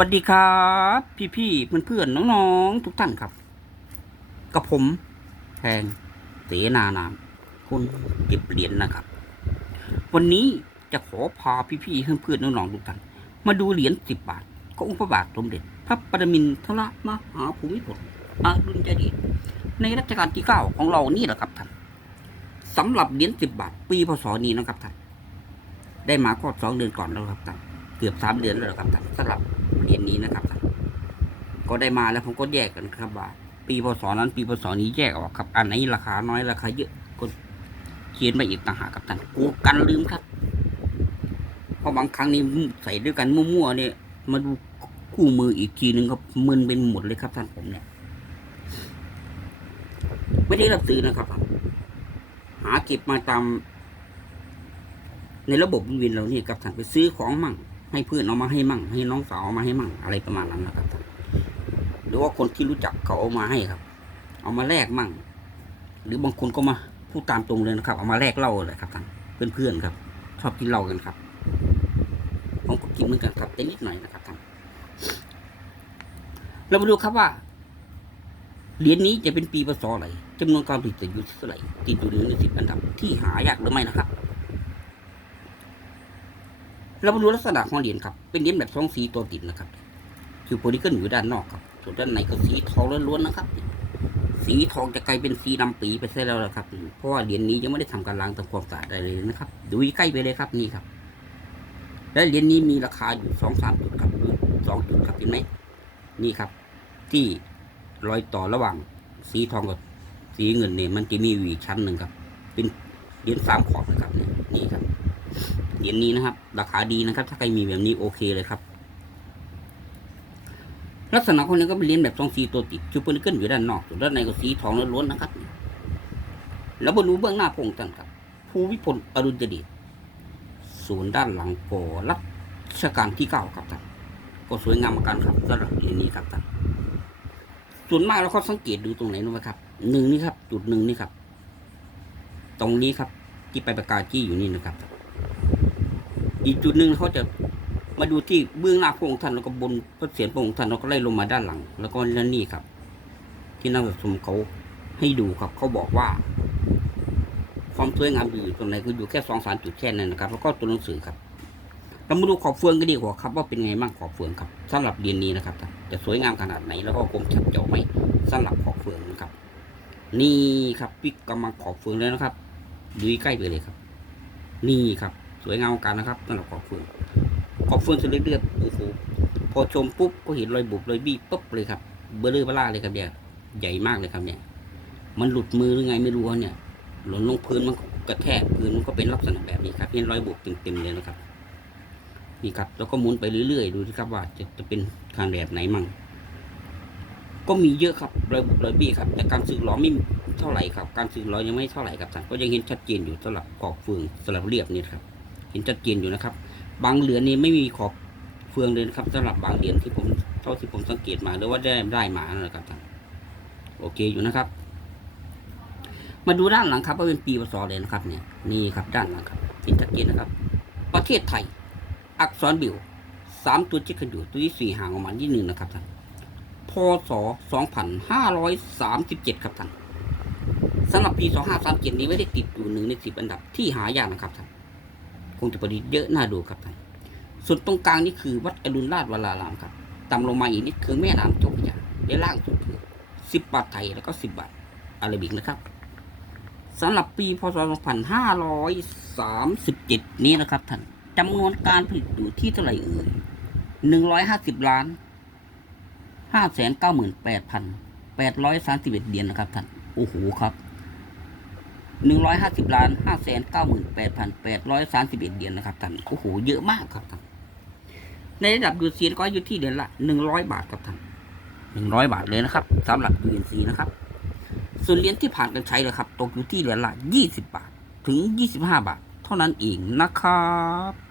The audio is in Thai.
วัสดีครับ พี่พี่เพื่อนเพื่อนน้องๆ ทุกท่านครับ กับผมแทงเสนานามคนเก็บเหรียญนะครับ วันนี้จะขอพาพี่พี่เพื่อนเพื่อนน้องๆทุกท่านมาดูเหรียญสิบบาทของพระบาทสมเด็จ พระปรมินทรมหาภูมิพลอดุลยเดชในรัชกาลที่เก้าของเรานี่แหละครับท่านสำหรับเหรียญสิบบาท ปีพศนี้นะครับท่านได้มาก็สองเดือนก่อนแล้วครับท่านเกือบสามเดือนแล้วครับท่านสำหรับ เหรียญนี้นะครับ ก็ได้มาแล้วผมก็แยกกันครับว่าปีพศนั้นปีพศนี้แยกออกครับ อันไหนราคาน้อยราคาเยอะก็เขียนไปอีกต่างหากครับท่านกูกันลืมครับเพราะบางครั้งนี่ใส่ด้วยกันมั่วๆเนี่ยมาดูคู่มืออีกทีหนึ่งก็มึนเป็นหมดเลยครับท่านผมเนี่ยไม่ได้รับซื้อนะครับท่านหาเก็บมาตามในระบบวินเราเนี่ครับท่านไปซื้อของมั่ง ให้เพื่อนเอามาให้มั่ง ให้น้องสาวเอามาให้มั่ง อะไรประมาณนั้นนะครับท่านหรือว่าคนที่รู้จักเขาเอามาให้ครับ เอามาแลกมั่ง หรือบางคนก็มาพูดตามตรงเลยนะครับ เอามาแลกเหล้าเลยครับท่านเพื่อนๆครับ ชอบกินเหล้ากันครับผมก็กินเหมือนกันครับแต่นิดหน่อยนะครับท่านเรามาดูครับว่าเหรียญนี้จะเป็นปีพศอะไรจำนวนการผลิตจะอยู่ที่เท่าไหร่ติดอยู่ในสิบอันดับที่หายากหรือไม่นะครับ เรามาดูลักษณะของเหรียญครับ เป็นเหรียญแบบสองสีตัวติดนะครับคือโพลีเกิลอยู่ด้านนอกครับ ส่วนด้านในก็สีทองล้วนๆนะครับ สีทองจะกลายเป็นสีดำปีไปใช่แล้วละครับ เพราะว่าเหรียญนี้ยังไม่ได้ทำการล้างทำความสะอาดอะไรเลยนะครับ ดูใกล้ไปเลยครับนี่ครับ และเหรียญนี้มีราคาอยู่สองสามจุดครับสองจุดครับเห็นไหมนี่ครับ ที่รอยต่อระหว่างสีทองกับสีเงินเนี่ยมันจะมีอยู่อีกชั้นหนึ่งครับ เป็นเหรียญสามขอบนะครับนี่ครับ เหรียญนี้นะครับ ราคาดีนะครับ ถ้าใครมีแบบนี้โอเคเลยครับ ลักษณะของนี้ก็เป็นเหรียญแบบทองสีตัวติดชูเปอร์ลิเกิลอยู่ด้านนอกส่วนด้านในก็สีทองล้วนๆนะครับ แล้วบนรูเบื้องหน้าพงค์ท่านครับ ภูวิพลอรุณเดชศูนย์ด้านหลังปอรัชกาลที่เก้าครับท่านก็สวยงามเหมือนกันครับสำหรับเหรียญนี้ครับท่านส่วนมากเราเขาสังเกตดูตรงไหนรู้ไหมครับหนึ่งนี่ครับ จุดหนึ่งนี่ครับ ตรงนี้ครับ ที่ไปประกาศจี้อยู่นี่นะครับ อีกจุดหนึ่งเขาจะมาดูที่เบื้องหน้าพระองค์ท่านแล้วก็บนพระเศียรพระองค์ท่านแล้วก็ไล่ลงมาด้านหลัง แล้วก็นั่นนี่ครับ ที่นักสะสมเขาให้ดูครับเขาบอกว่า ความสวยงามอยู่ตรงไหนก็อยู่แค่สองสามจุดแค่นั้นนะครับ แล้วก็ตัวหนังสือครับเรามาดูขอบเฟืองก็ดีกว่าครับ ว่าเป็นไงบ้างขอบเฟืองครับสำหรับเรียนนี้นะครับจะสวยงามขนาดไหนแล้วก็คมชัดเจาะไหมสำหรับขอบเฟืองนะครับ นี่ครับปิกกำลังขอบเฟืองแล้วนะครับดูใกล้ไปเลยครับ นี่ครับ วยงามกันนะครับสำหรับขอบเฟืองขอบเฟืองสวยเลือดโอ้โหพอชมปุ๊บก็เห็นรอยบุบรอยบี้ปุ๊บเลยครับ เบลอเบล่าเลยครับเนี่ยใหญ่มากเลยครับเนี่ย มันหลุดมือหรือไงไม่รู้เนี่ย หล่นลงพื้นมันกระแทกพื้นมันก็เป็นลักษณะแบบนี้ครับเห็นรอยบุบเต็มๆเลยนะครับนี่ครับแล้วก็หมุนไปเรื่อยๆดูสิครับว่าจะจะเป็นทางแบบไหนมั่งก็มีเยอะครับรอยบุบรอยบี้ครับ แต่การสึกหลอไม่เท่าไหร่ครับ การสึกหลอยังไม่เท่าไหร่ครับท่านก็ยังเห็นชัดเจนอยู่สำหรับขอบเฟืองสำหรับเรียบนี่ครับ เห็นชัดเจนอยู่นะครับ บางเหรียญนี่ไม่มีขอบเฟืองเลยนะครับสำหรับบางเหรียญที่ผมเท่าที่ผมสังเกตมาหรือว่าได้ได้มานะครับท่านโอเคอยู่นะครับ มาดูด้านหลังครับว่าเป็นปีพศเลยนะครับ เนี่ยนี่ครับด้านหลังครับเห็นชัดเจนนะครับ ประเทศไทย อักษรบิวสามตัวที่ขึ้นอยู่ตัวที่สี่ห่างออกมาที่หนึ่งนะครับท่านพศสองพันห้าร้อยสามสิบเจ็ดครับท่านสำหรับปีสองห้าสามเจ็ดนี้ไม่ได้ติดอยู่หนึ่งในสิบอันดับที่หายากนะครับท่าน คงจะประดิษฐ์เยอะน่าดูครับท่านส่วนตรงกลางนี่คือวัดอรุณราชวรารามครับต่ำลงมาอีกนิดคือแม่น้ำเจ้าพระยาและล่างสุดคือสิบบาทไทยแล้วก็สิบบาทอาราบิกนะครับสำหรับปีพศ 2537 นี้นะครับท่านจำนวนการผลิตอยู่ที่เท่าไหร่เอ่ย150 ล้าน 598,831 เหรียญนะครับท่าน โอ้โหครับ หนึ่งร้อยห้าสิบล้านห้าแสนเก้าหมื่นแปดพันแปดร้อยสามสิบเอ็ดเหรียญนะครับท่านโอ้โหเยอะมากครับท่านในระดับยูเซียนก็อยู่ที่เดือนละหนึ่งร้อยบาทครับท่านหนึ่งร้อยบาทเลยนะครับสำหรับยูเอ็นซีนะครับ ส่วนเหรียญที่ผ่านการใช้เลยครับตกอยู่ที่เหรียญละยี่สิบบาทถึงยี่สิบห้าบาท เท่านั้นเองนะครับ